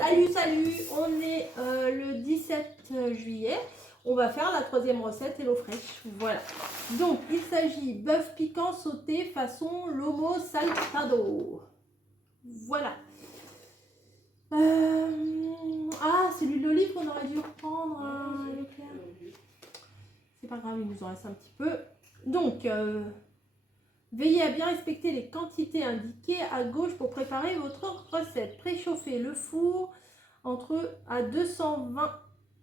Salut, on est le 17 juillet. On va faire la troisième recette Hello Fresh. Voilà. Donc, il s'agit bœuf piquant sauté façon lomo saltado. Voilà. Ah, c'est l'huile d'olive qu'on aurait dû reprendre. C'est pas grave, il nous en reste un petit peu. Donc, veillez à bien respecter les quantités indiquées à gauche pour préparer votre recette. Préchauffez le four à 220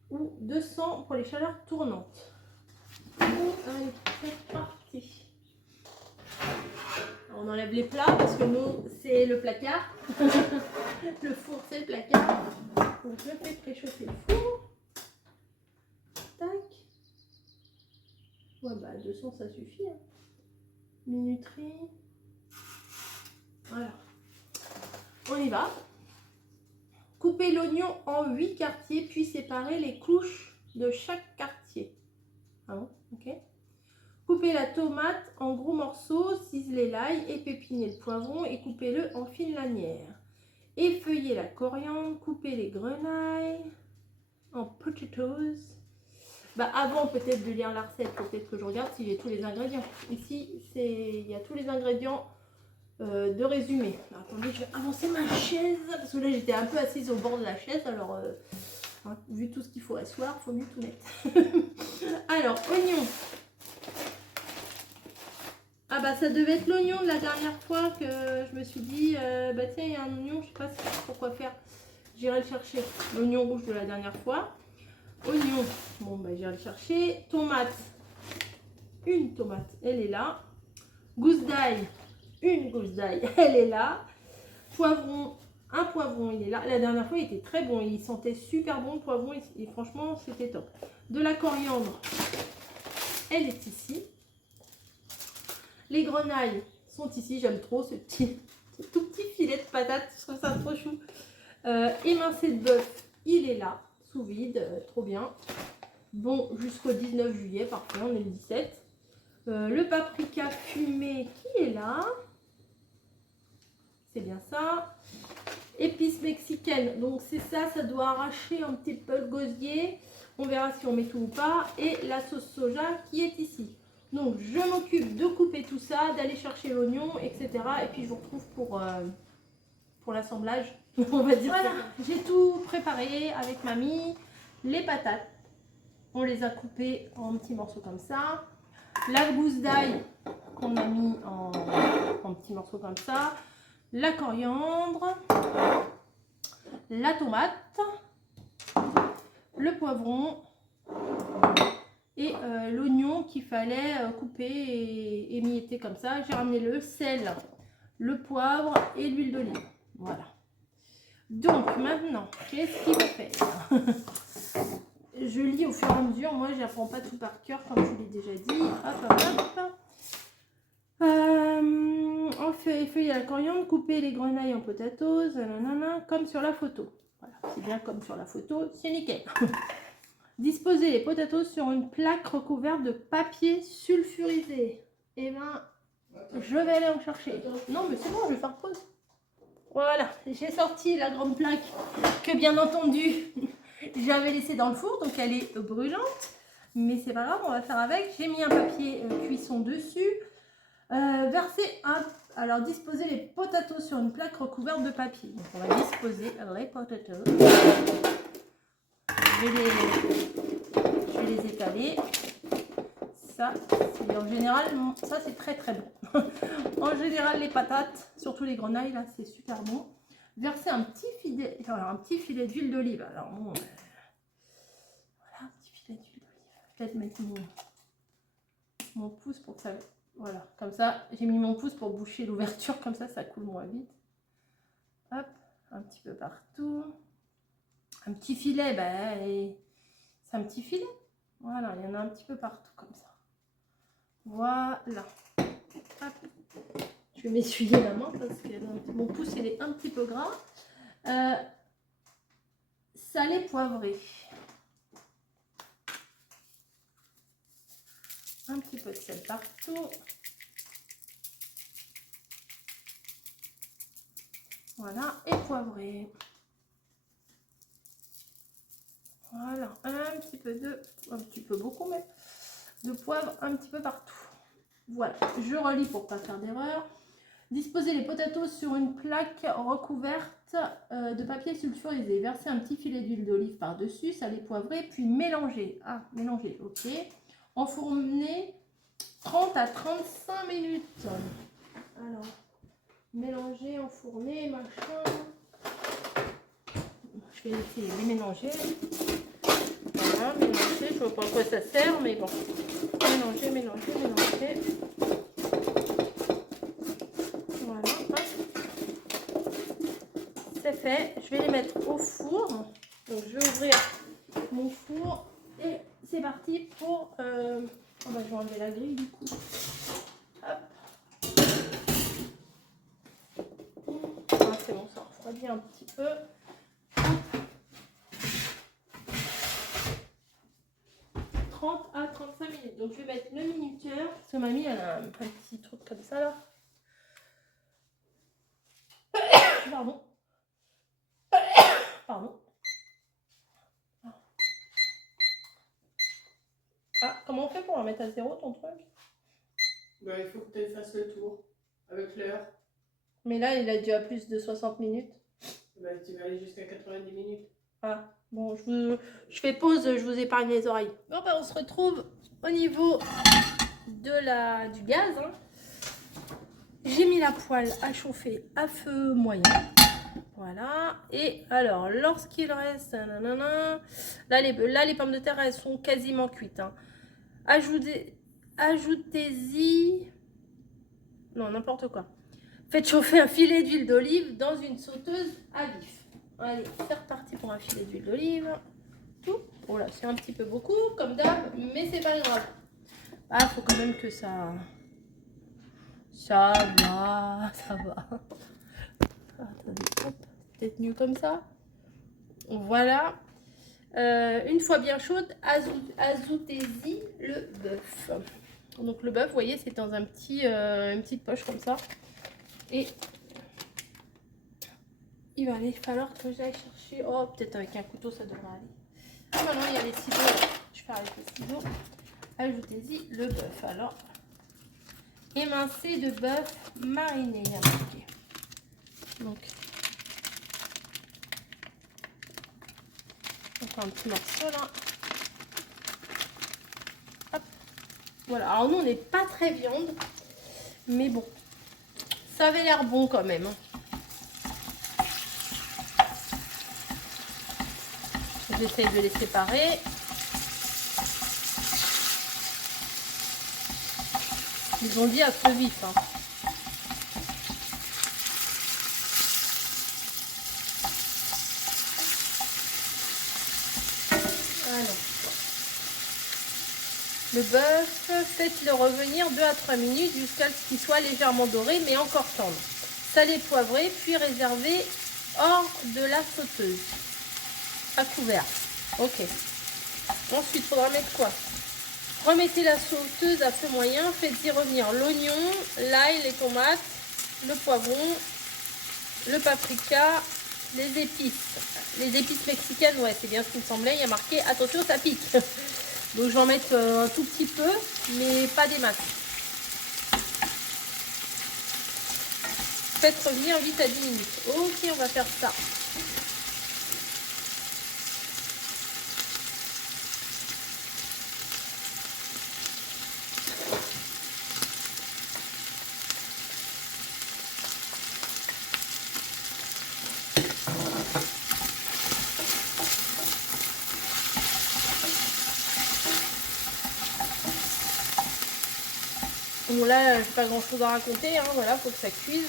ou 200 pour les chaleurs tournantes. Allez, c'est parti. On enlève les plats parce que nous, c'est le placard. Le four, c'est le placard. Donc, je fais préchauffer le four. Tac. Ouais, bah 200, ça suffit. Hein. Minuterie. Voilà. On y va. Coupez l'oignon en 8 quartiers, puis séparez les couches de chaque quartier. Ah bon, ok. Coupez la tomate en gros morceaux, ciselez l'ail et pépinez le poivron et coupez-le en fines lanières. Effeuillez la coriandre, coupez les grenailles en potatoes. Bah avant peut-être de lire la recette, peut-être que je regarde si j'ai tous les ingrédients. Ici, il y a tous les ingrédients de résumé. Alors, attendez, je vais avancer ma chaise parce que là j'étais un peu assise au bord de la chaise. Alors, hein, vu tout ce qu'il faut asseoir, il faut mieux tout mettre. Alors, oignon. Ah bah ça devait être l'oignon de la dernière fois que je me suis dit, bah tiens, il y a un oignon, je sais pas pourquoi faire. J'irai le chercher. L'oignon rouge de la dernière fois. Oignon, bon bah j'irai le chercher. Tomate, une tomate, elle est là. Gousse d'ail, une gousse d'ail, elle est là. Poivron, un poivron, il est là. La dernière fois, il était très bon. Il sentait super bon le poivron et franchement, c'était top. De la coriandre, elle est ici. Les grenailles sont ici. J'aime trop ce tout petit filet de patate. Je trouve ça trop chou. Émincé de bœuf, il est là, sous vide, trop bien. Bon, jusqu'au 19 juillet, parfait, on est le 17. Le paprika fumé qui est là. C'est bien ça. Épices mexicaines, donc c'est ça, ça doit arracher un petit peu le gosier. On verra si on met tout ou pas. Et la sauce soja qui est ici. Donc je m'occupe de couper tout ça, d'aller chercher l'oignon, etc. Et puis je vous retrouve pour l'assemblage. On va dire. Voilà, j'ai tout préparé avec mamie. Les patates, on les a coupées en petits morceaux comme ça. La gousse d'ail qu'on a mis en petits morceaux comme ça. La coriandre, la tomate, le poivron et l'oignon qu'il fallait couper et émietter comme ça. J'ai ramené le sel, le poivre et l'huile d'olive. Voilà. Donc maintenant, qu'est-ce qu'il faut faire? Je lis au fur et à mesure. Moi, je n'apprends pas tout par cœur comme je vous l'ai déjà dit. Hop, hop, hop. On fait effeuiller la coriandre, couper les grenailles en potatoes, nanana, comme sur la photo. Voilà, c'est bien comme sur la photo, c'est nickel. Disposez les potatoes sur une plaque recouverte de papier sulfurisé. Et ben, je vais aller en chercher. Non, mais c'est bon, je vais faire pause. Voilà, j'ai sorti la grande plaque que bien entendu j'avais laissée dans le four, donc elle est brûlante. Mais c'est pas grave, on va faire avec. J'ai mis un papier cuisson dessus. Alors disposer les potatoes sur une plaque recouverte de papier. Donc on va disposer les potatoes. Je vais les étaler. Ça, c'est en général, ça c'est très très bon. En général, les patates, surtout les grenailles, là, c'est super bon. Verser un petit filet d'huile d'olive. Alors bon, voilà, un petit filet d'huile d'olive. Peut-être mettre mon pouce pour que ça... Voilà, comme ça, j'ai mis mon pouce pour boucher l'ouverture, comme ça coule moins vite. Hop, un petit peu partout. Un petit filet, ben, c'est un petit filet. Voilà, il y en a un petit peu partout, comme ça. Voilà. Hop. Je vais m'essuyer la main parce que mon pouce, il est un petit peu gras. Salé poivré. Un petit peu de sel partout. Voilà, et poivré. un petit peu beaucoup, mais de poivre un petit peu partout. Voilà, je relis pour pas faire d'erreur. Disposez les potatoes sur une plaque recouverte de papier sulfurisé. Versez un petit filet d'huile d'olive par-dessus, salé poivré, puis mélangez. Ah, mélangez, ok. Enfournez 30 à 35 minutes. Alors, mélanger, enfourner, machin. Je vais essayer de les mélanger. Voilà, mélanger. Je vois pas à quoi ça sert, mais bon. Mélanger, mélanger, mélanger. Voilà, hop. C'est fait. Je vais les mettre au four. Donc, je vais ouvrir mon four. Et c'est parti pour... Oh bah, je vais enlever la grille du coup. Hop. Ah, c'est bon, ça refroidit un petit peu. 30 à 35 minutes. Donc je vais mettre le minuteur. Parce que mamie elle a un petit truc comme ça là. Pardon. Pardon. Ah, comment on fait pour la mettre à zéro ton truc? Bah, il faut que tu fasses le tour avec l'heure. Mais là il a déjà plus de 60 minutes. Bah, tu vas aller jusqu'à 90 minutes. Ah, bon, je fais pause, je vous épargne les oreilles. Bon, bah, on se retrouve au niveau du gaz. Hein. J'ai mis la poêle à chauffer à feu moyen. Voilà. Et alors, lorsqu'il reste... Nanana, là, les pommes de terre, elles sont quasiment cuites. Hein. Ajoutez-y... Non, n'importe quoi. Faites chauffer un filet d'huile d'olive dans une sauteuse à vif. Allez, c'est reparti pour un filet d'huile d'olive. Tout. Voilà, c'est un petit peu beaucoup, comme d'hab, mais c'est pas grave. Ah, faut quand même que ça... Ça va, ça va. Attendez, hop, peut-être mieux comme ça. Voilà. Une fois bien chaude, ajoutez-y le bœuf. Donc le bœuf, vous voyez, c'est dans un une petite poche comme ça. Et il va aller falloir que j'aille chercher... Oh, peut-être avec un couteau, ça devrait aller. Ah, maintenant, il y a les ciseaux. Je vais faire avec les ciseaux. Ajoutez-y le bœuf. Alors, émincé de bœuf mariné. Il y a marqué. Donc, on fait un petit morceau là. Hop. Voilà. Alors, nous, on n'est pas très viande. Mais bon, ça avait l'air bon quand même. J'essaie de les séparer. Ils ont dit à feu vif. Hein. Alors, le bœuf, faites-le revenir 2 à 3 minutes jusqu'à ce qu'il soit légèrement doré mais encore tendre. Salé, poivré, puis réservé hors de la sauteuse. À couvert. Ok. Ensuite, il faudra mettre quoi? Remettez la sauteuse à feu moyen. Faites-y revenir l'oignon, l'ail, les tomates, le poivron, le paprika, les épices. Les épices mexicaines, ouais, c'est bien ce qui me semblait. Il y a marqué attention, ça pique. Donc, je vais en mettre un tout petit peu, mais pas des masses. Faites revenir 8 à 10 minutes. Ok, on va faire ça. Bon là, j'ai pas grand chose à raconter, hein. Voilà, faut que ça cuise.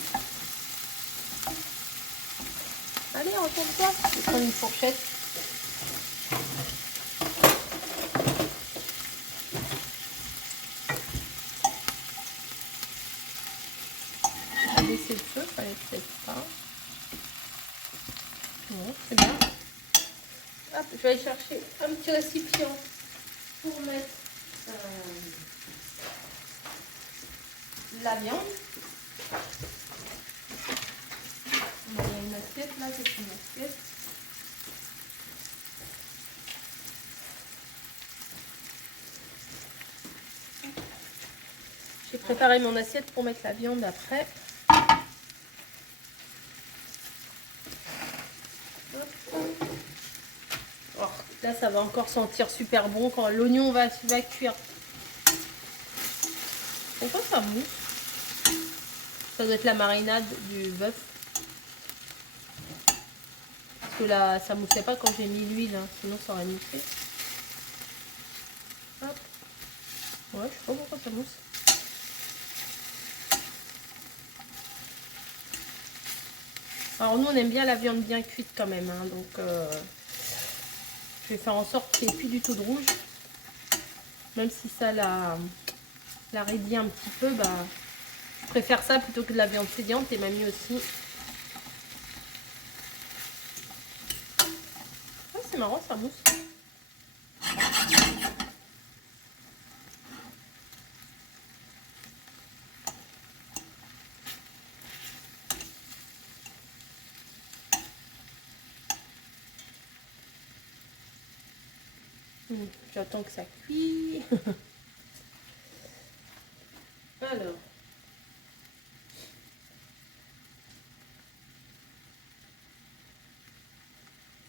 Allez, retourne-toi. Je vais prendre une fourchette. Je vais baisser le feu, fallait peut-être pas. Bon, c'est bien. Hop, je vais aller chercher un petit récipient pour mettre la viande. Il y a une assiette là, c'est une assiette. préparer mon assiette pour mettre la viande après. Oh, là, ça va encore sentir super bon quand l'oignon va cuire. Pourquoi ça mousse? Ça doit être la marinade du bœuf. Parce que là, ça moussait pas quand j'ai mis l'huile, hein, sinon ça aurait moussé. Hop. Ouais, je sais pas pourquoi ça mousse. Alors nous, on aime bien la viande bien cuite quand même, hein, donc je vais faire en sorte qu'il n'y ait plus du tout de rouge. Même si ça la raidit un petit peu, bah, je préfère ça plutôt que de la viande saignante, et mamie aussi. Ah, c'est marrant, ça mousse. J'attends que ça cuit. Alors.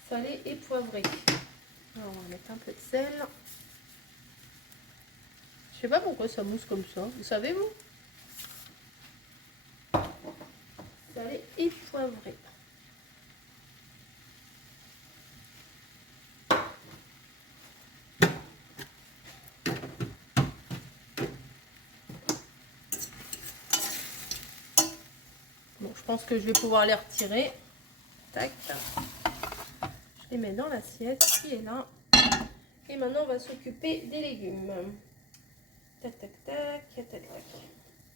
Salé et poivré. Alors, on va mettre un peu de sel. Je sais pas pourquoi ça mousse comme ça. Vous savez, vous? Salé et poivré. Bon, je pense que je vais pouvoir les retirer. Tac. Je les mets dans l'assiette qui est là. Et maintenant, on va s'occuper des légumes. Tac, tac, tac, tac, tac.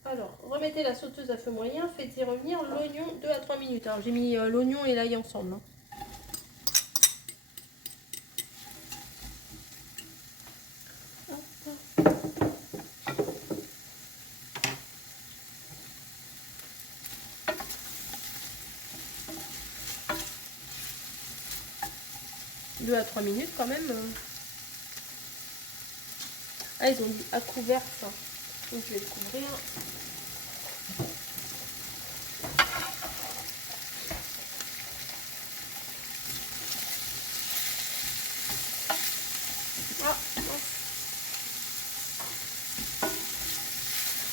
Alors, remettez la sauteuse à feu moyen. Faites-y revenir l'oignon 2 à 3 minutes. Alors, j'ai mis l'oignon et l'ail ensemble. Hein. Deux à 3 minutes quand même. Ah, ils ont dit à couvert ça. Donc je vais le couvrir. Ah,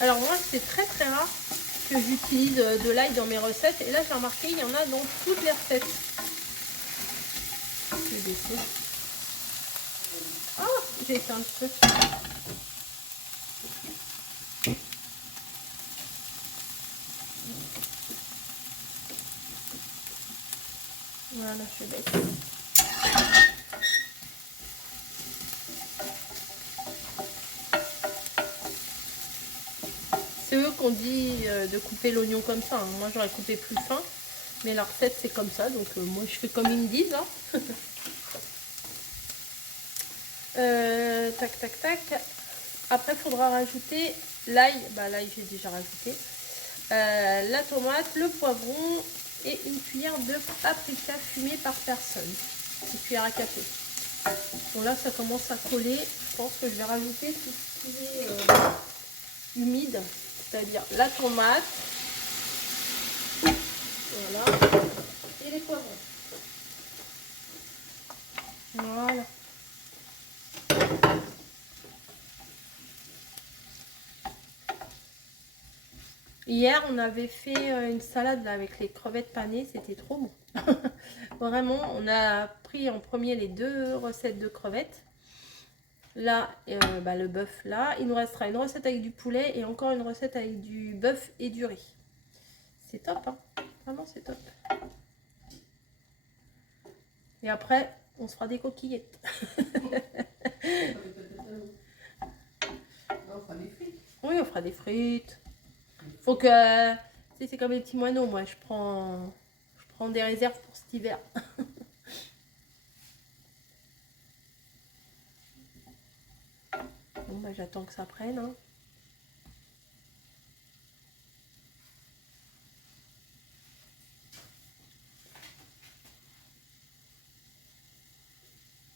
alors moi c'est très rare que j'utilise de l'ail dans mes recettes. Et là j'ai remarqué il y en a dans toutes les recettes. Ah, j'ai fait un petit peu. Voilà, je vais mettre. C'est eux qu'on dit de couper l'oignon comme ça. Hein. Moi j'aurais coupé plus fin. Mais la recette c'est comme ça. Donc moi je fais comme ils me disent. Hein. Tac, tac, tac. Après il faudra rajouter l'ail. Bah l'ail j'ai déjà rajouté. La tomate, le poivron et une cuillère de paprika fumé par personne. Une cuillère à café. Bon là ça commence à coller. Je pense que je vais rajouter tout ce qui est humide. C'est-à-dire la tomate. Voilà. Et les poivrons. Voilà. Hier, on avait fait une salade là, avec les crevettes panées. C'était trop bon. Vraiment, on a pris en premier les 2 recettes de crevettes. Là, le bœuf là. Il nous restera une recette avec du poulet et encore une recette avec du bœuf et du riz. C'est top, hein. Vraiment, c'est top. Et après, on se fera des coquillettes. Oui, on fera des frites. Faut que... c'est comme les petits moineaux, moi. Je prends des réserves pour cet hiver. Bon, bah, j'attends que ça prenne. Hein.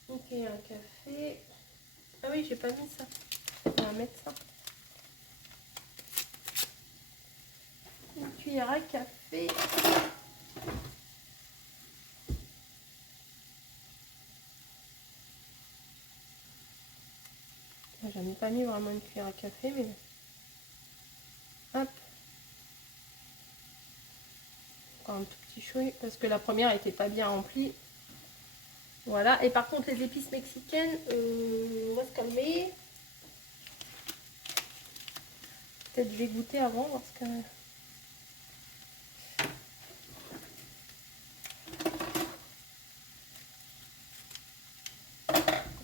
Ok, un café. Ah oui, j'ai pas mis ça. On va mettre ça. cuillère à café. J'en ai pas mis vraiment une cuillère à café, mais hop. Encore un tout petit chouï parce que la première était pas bien remplie. Voilà. Et par contre, les épices mexicaines, on va se calmer. Peut-être je vais goûter avant parce que.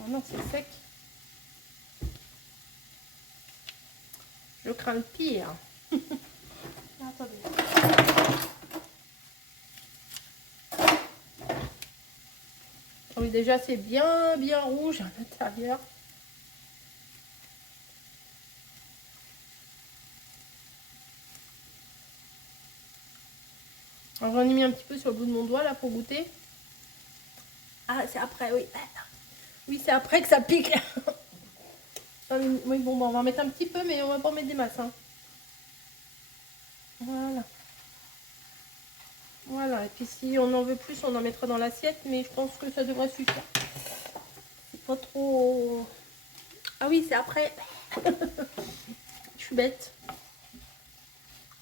Oh non, c'est sec. Je crains le pire. Attendez. Oui, déjà c'est bien rouge à l'intérieur. Alors j'en ai mis un petit peu sur le bout de mon doigt là pour goûter. Ah, c'est après, oui. Oui, c'est après que ça pique. Oui, bon, on va en mettre un petit peu, mais on va pas en mettre des masses. Hein. Voilà. Voilà, et puis si on en veut plus, on en mettra dans l'assiette, mais je pense que ça devrait suffire. C'est pas trop... Ah oui, c'est après. Je suis bête.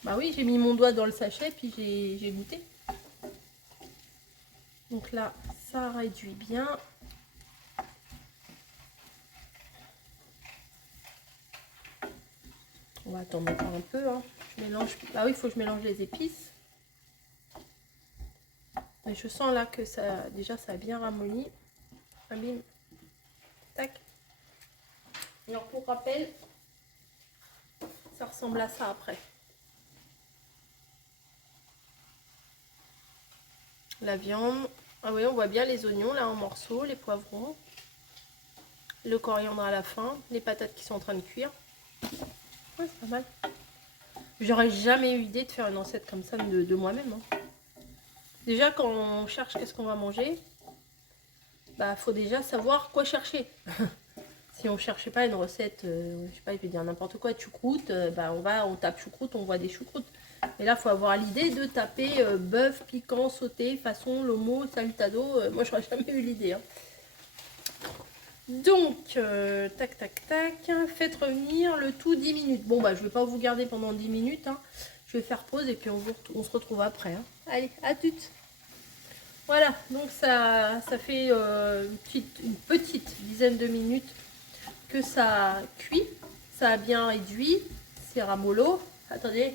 Bah oui, j'ai mis mon doigt dans le sachet, puis j'ai goûté. Donc là, ça réduit bien. On va attendre encore un peu. Hein. Je mélange... Ah oui, il faut que je mélange les épices. Mais je sens là que ça, déjà, ça a bien ramolli. Ah, bim. Tac. Alors, pour rappel, ça ressemble à ça après. La viande. Ah oui, on voit bien les oignons là en morceaux, les poivrons. Le coriandre à la fin. Les patates qui sont en train de cuire. Ouais, c'est pas mal. J'aurais jamais eu l'idée de faire une recette comme ça de moi-même. Hein. Déjà, quand on cherche qu'est-ce qu'on va manger, bah faut déjà savoir quoi chercher. Si on cherchait pas une recette, je sais pas, je vais dire n'importe quoi, de choucroute, bah on tape choucroute, on voit des choucroutes. Et là, il faut avoir l'idée de taper bœuf, piquant, sauté, façon, lomo, saltado. Moi, j'aurais jamais eu l'idée. Hein. Donc, tac, tac, tac, faites revenir le tout 10 minutes. Bon, bah, je vais pas vous garder pendant 10 minutes. Hein. Je vais faire pause et puis on se retrouve après. Hein. Allez, à toutes. Voilà, donc ça fait une petite dizaine de minutes que ça cuit. Ça a bien réduit. C'est ramollo. Attendez.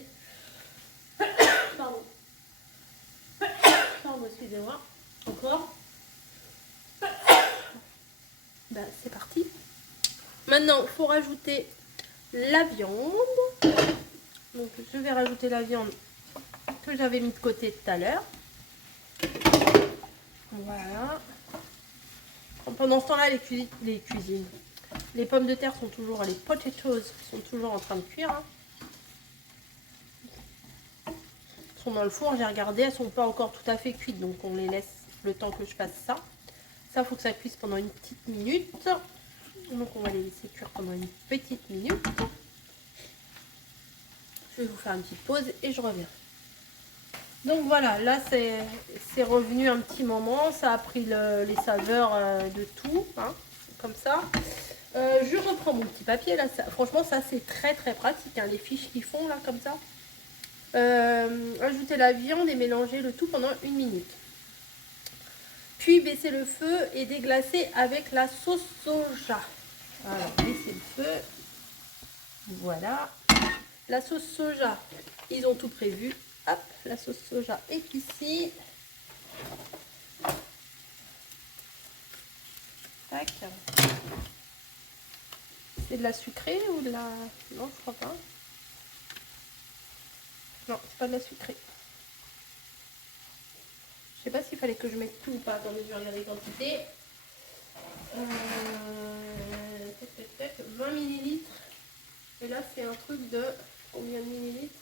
Pardon. Pardon, excusez-moi. Encore. Ben, c'est parti. Maintenant, il faut rajouter la viande. Donc, je vais rajouter la viande que j'avais mis de côté tout à l'heure. Voilà. Pendant ce temps-là, les cuisines. Les pommes de terre sont toujours, les potatoes sont toujours en train de cuire. Hein. Elles sont dans le four, j'ai regardé, elles sont pas encore tout à fait cuites, donc on les laisse le temps que je fasse ça. Ça, il faut que ça cuise pendant une petite minute. Donc on va les laisser cuire pendant une petite minute. Je vais vous faire une petite pause et je reviens. Donc voilà, là c'est revenu un petit moment, ça a pris les saveurs de tout, hein, comme ça. Je reprends mon petit papier, là, franchement ça c'est très très pratique, hein, les fiches qu'ils font là comme ça. Ajouter la viande et mélanger le tout pendant 1 minute. Puis baisser le feu et déglacer avec la sauce soja. Alors, baisser le feu. Voilà. La sauce soja, ils ont tout prévu. Hop, la sauce soja est ici. Tac. C'est de la sucrée ou de la... Non, je crois pas. Non, c'est pas de la sucrée. Je sais pas s'il fallait que je mette tout ou pas. Attendez, je vais regarder les quantités. 20 millilitres. Et là, c'est un truc de combien de millilitres?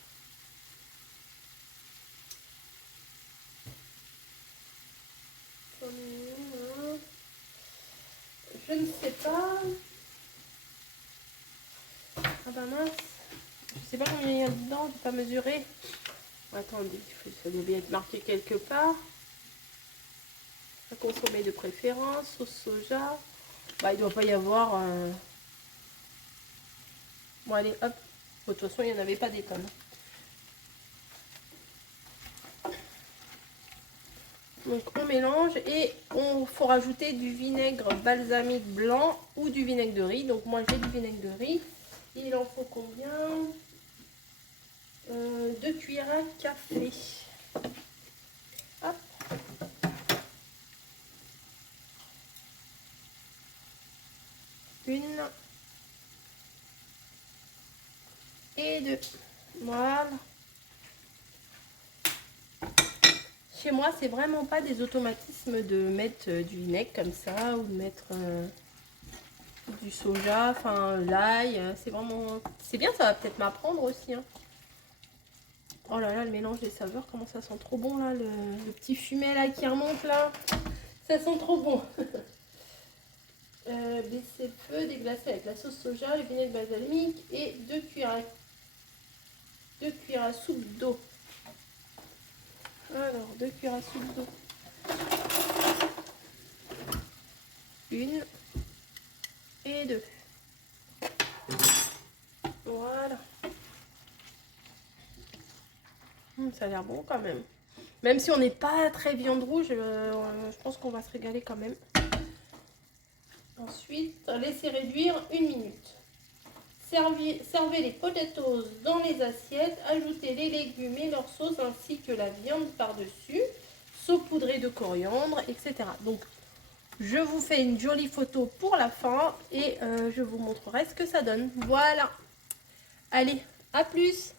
Je ne sais pas. Ah bah mince. Je sais pas combien il y a dedans, je ne peux pas mesurer. Attendez, ça devait être marqué quelque part. À consommer de préférence, sauce soja. Bah, il doit pas y avoir... Bon, allez, hop. De toute façon, il n'y en avait pas des tonnes. Donc, on mélange et on faut rajouter du vinaigre balsamique blanc ou du vinaigre de riz. Donc, moi, j'ai du vinaigre de riz. Il en faut combien 2 cuillères à café. Hop. Une. Et 2. Voilà. Chez moi, c'est vraiment pas des automatismes de mettre du vinaigre comme ça ou de mettre du soja, enfin l'ail. C'est vraiment... C'est bien, ça va peut-être m'apprendre aussi. Hein. Oh là là, le mélange des saveurs, comment ça sent trop bon là, le petit fumet là qui remonte là. Ça sent trop bon. Baisser le feu, déglacer avec la sauce soja, le vinaigre balsamique et 2 cuillères à soupe d'eau. Alors, 2 cuillères à soupe d'eau. Une et 2. Voilà. Ça a l'air bon quand même. Même si on n'est pas très viande rouge, je pense qu'on va se régaler quand même. Ensuite, laissez réduire 1 minute. Servez les potatoes dans les assiettes, ajoutez les légumes et leur sauce ainsi que la viande par-dessus, saupoudrez de coriandre, etc. Donc, je vous fais une jolie photo pour la fin et je vous montrerai ce que ça donne. Voilà. Allez, à plus!